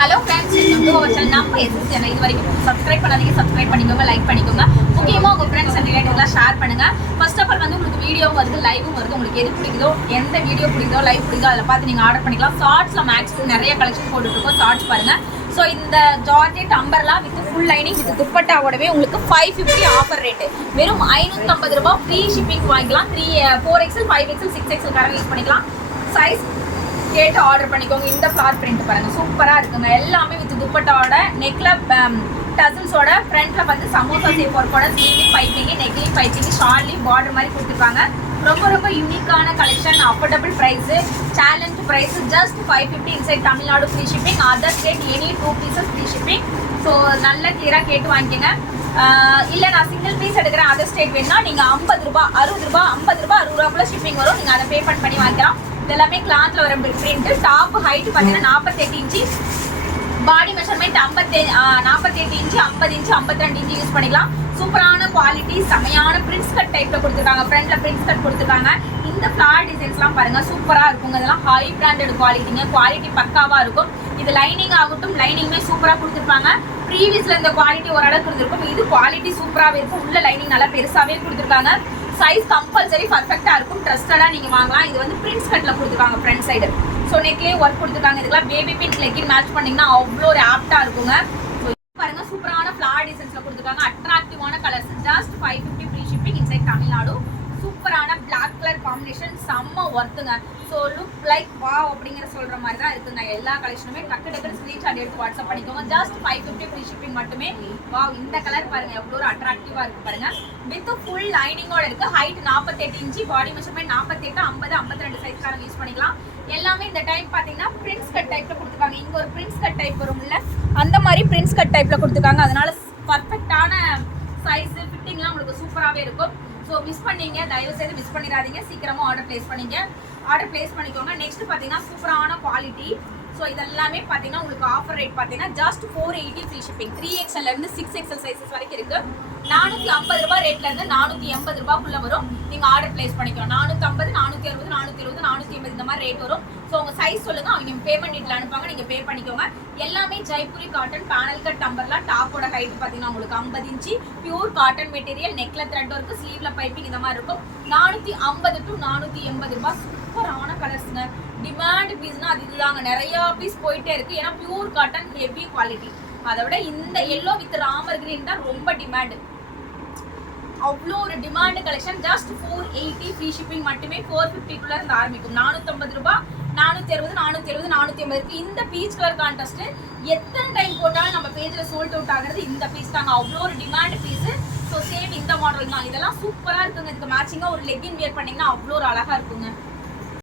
Hello friends, welcome to our channel. நம்ம SS channel இது வரைக்கும் சப்ஸ்கிரைப் பண்ணாதீங்க, சப்ஸ்கிரைப் பண்ணிக்கோங்க, லைக் பண்ணிக்கோங்க. முக்கியமாக உங்கள் ஃப்ரெண்ட்ஸ் அண்ட் ரிலேட்டிவ்லாம் ஷேர் பண்ணுங்கள். ஃபர்ஸ்ட் ஆஃப் ஆல் வந்து உங்களுக்கு வீடியோவும் வருது, லைவும் வருது. உங்களுக்கு எது பிடிக்குதோ, எந்த வீடியோ பிடிக்குதோ, லைவ் பிடிக்குதோ அதில் பார்த்து நீங்கள் ஆர்டர் பண்ணிக்கலாம். ஷார்ட்ஸில் மேக்ஸிமம் நிறைய கலெக்ஷன் போட்டுருக்கோம், ஷார்ட்ஸ் பாருங்கள். ஸோ இந்த georgette umbrella with full lining with துப்பட்டாவோடவே உங்களுக்கு 550 ஆஃபர் ரேட்டு. வெறும் 550 ரூபா ஃப்ரீ ஷிப்பிங் வாங்கிக்கலாம். 4XL 5XL 6XL காரங்க யூஸ் பண்ணிக்கலாம். சைஸ் கேட்டு ஆர்டர் பண்ணிக்கோங்க. இந்த ஃப்ளார் பிரிண்ட் பாருங்க, சூப்பரா இருக்குங்க. எல்லாமே வித் துப்பட்டாவோட நெக்ல டசல்ஸோட ஃப்ரண்ட்ல வந்து சமோசா சேப் ஒர்க்கோட ஸ்லீவ் பைப்பிங், நெக்லி பைப்பிங், ஷார்ட்லி பார்டர் மாதிரி கொடுத்துருக்காங்க. ரொம்ப ரொம்ப யூனிக்கான collection, affordable price, challenge price, just 550 inside Tamil Nadu free shipping. Other state any 2 pieces free shipping. So நல்ல கிளியராக கேட்டு வாங்கிக்கோங்க. இல்லை நான் சிங்கிள் பீஸ் எடுக்கிறேன், அதர் ஸ்டேட் வேணும்னா நீங்கள் 50 ரூபா 60 ரூபா 50 ரூபா 60 ரூபாக்குள்ள ஷிப்பிங் வரும். நீங்கள் அதை பேமெண்ட் பண்ணி வாங்கிக்கலாம். இதெல்லாமே கிளாத்ல வர பிரிண்ட். டாப் ஹைட் பார்த்தீங்கன்னா 48 inch, body measurement 48 inch, 50 inch, 52 inch use பண்ணிக்கலாம். சூப்பரான குவாலிட்டி, செமையான பிரின்ஸ் கட் டைப்ல கொடுத்துருக்காங்க. ஃப்ரண்ட்ல பிரின்ஸ் கட் கொடுத்துருக்காங்க. இந்த ஃபிளார் டிசைன்ஸ்லாம் பாருங்க, சூப்பரா இருக்குங்க. இதெல்லாம் ஹை பிராண்டட் குவாலிட்டிங்க. குவாலிட்டி பக்காவா இருக்கும். இது லைனிங் ஆகட்டும், லைனிங்குமே சூப்பரா கொடுத்துருப்பாங்க. ப்ரீவியஸ்ல இந்த குவாலிட்டி ஓரளவுக்கு இருந்திருக்கும். இது குவாலிட்டி சூப்பராகவே இருக்கும். உள்ள லைனிங் நல்லா பெருசாவே கொடுத்துருக்காங்க. சைஸ் கம்பல்சரி பர்ஃபெக்டா இருக்கும். ட்ரஸ்டடா நீங்க வாங்கலாம். இது வந்து பிரின்ஸ் கட்ல கொடுத்துருக்காங்க ஃப்ரண்ட் சைடு. ஸோ நெக்லேயே ஒர்க் கொடுத்துருக்காங்க. இதுக்கெல்லாம் பேபி பிங்க் லெக்கின் மேட்ச் பண்ணீங்கன்னா அவ்வளோ ஒரு ஆப்டா இருக்குங்க. பாருங்க, சூப்பரான ஃபிளார் டிசைன்ஸ்ல கொடுத்துருக்காங்க. அட்ராக்டிவான colours. Just 550 free shipping inside Tamil Nadu. சூப்பரான பிளாக் கலர் காம்பினேஷன், செம்ம ஒர்த்துங்க. ஸோ லுக் லைக் வாவ் அப்படிங்கிற சொல்ற மாதிரி தான் இருக்குங்க. எல்லா கலெக்ஷனுமே டக்கு டக்குன்னு ஸ்கிரீன்ஷாட் எடுத்து வாட்ஸ்அப் பண்ணிக்கோங்க. ஜஸ்ட் 550 ஃப்ரீ ஷிப்பிங் மட்டுமே. வாவ், இந்த கலர் பாருங்க எவ்வளோ ஒரு அட்ராக்டிவா இருக்கு பாருங்க. வித் ஃபுல் லைனிங்கோட இருக்கு. ஹைட் 48 இன்ச்சு, பாடி மெஷர்மெண்ட் 48, 50, 52 சைஸ்காரங்க யூஸ் பண்ணிக்கலாம். எல்லாமே இந்த டைப் பார்த்தீங்கன்னா பிரின்ஸ் கட் டைப்ல கொடுத்துருக்காங்க. இங்க ஒரு பிரின்ஸ் கட் டைப் வரும்ல, அந்த மாதிரி பிரின்ஸ் கட் டைப்ல கொடுத்துருக்காங்க. அதனால பர்ஃபெக்டான சைஸ் ஃபிட்டிங்லாம் உங்களுக்கு சூப்பராகவே இருக்கும். ஸோ மிஸ் பண்ணீங்க, தயவு செய்து மிஸ் பண்ணிடாதீங்க. சீக்கிரமாக ஆர்டர் பிளேஸ் பண்ணிக்கோங்க. நெக்ஸ்ட் பார்த்தீங்கன்னா சூப்பரான குவாலிட்டி. ஸோ இதெல்லாமே பார்த்தீங்கன்னா உங்களுக்கு ஆஃபர் ரேட் பார்த்தீங்கன்னா ஜஸ்ட் 480 ஃப்ரீ ஷிப்பிங். 3XL இருந்து 6XL சைஸஸ் வரைக்கும் இருக்கு. 450 ரூபாய் ரேட்ல இருந்து 480 ரூபாய்க்குள்ள வரும். நீங்க ஆர்டர் பிளேஸ் பண்ணிக்கலாம். 450, 460, 470, 480 இந்த மாதிரி ரேட் வரும். ஸோ உங்க சைஸ் சொல்லுங்க, அவங்க பேமெண்ட் டீட்டெயில் அனுப்பாங்க, நீங்க பே பண்ணிக்கோங்க. எல்லாமே ஜெய்ப்பூரி காட்டன், பேனல் கட் டம்பர்ல. டாப்போட ஹைட் பார்த்தீங்கன்னா உங்களுக்கு 50 இன்ச்சு, பியூர் காட்டன் மெட்டீரியல், நெக்ல த்ரெட் ஒர்க், ஸ்லீவ்ல பைப்பிங் இந்த மாதிரி இருக்கும். 450 to 480 ரூபாய். சூப்பரான கலர்ஸ்ங்க. டிமாண்ட் பீஸ்னா அது இதுதாங்க. நிறைய பீஸ் போயிட்டே இருக்கு. ஏன்னா பியூர் காட்டன், ஹெவி குவாலிட்டி. அதை விட இந்த எல்லோ வித் ராமர் கிரீன் தான் ரொம்ப டிமாண்ட். அவ்வளோ ஒரு demand collection. Just 480 free shipping மட்டுமே. 450 இருந்து ஆரம்பிக்கும். 450 ரூபாய், 460, 470, 480 இருக்கு. இந்த பீச் கலர் கான்ட்ராஸ்ட் எத்தனை டைம் போட்டாலும் நம்ம பேஜ்ல சோல்ட் அவுட் ஆகுறது இந்த பீஸ் தாங்க. அவ்வளோ ஒரு டிமாண்ட் பீஸ். ஸோ சேம் இந்த மாடல் தான். இதெல்லாம் சூப்பரா இருக்குங்க. இதுக்கு மேட்சிங்கா ஒரு லெகின் வியர் பண்ணீங்கன்னா அவ்வளோ ஒரு அழகா இருக்குங்க.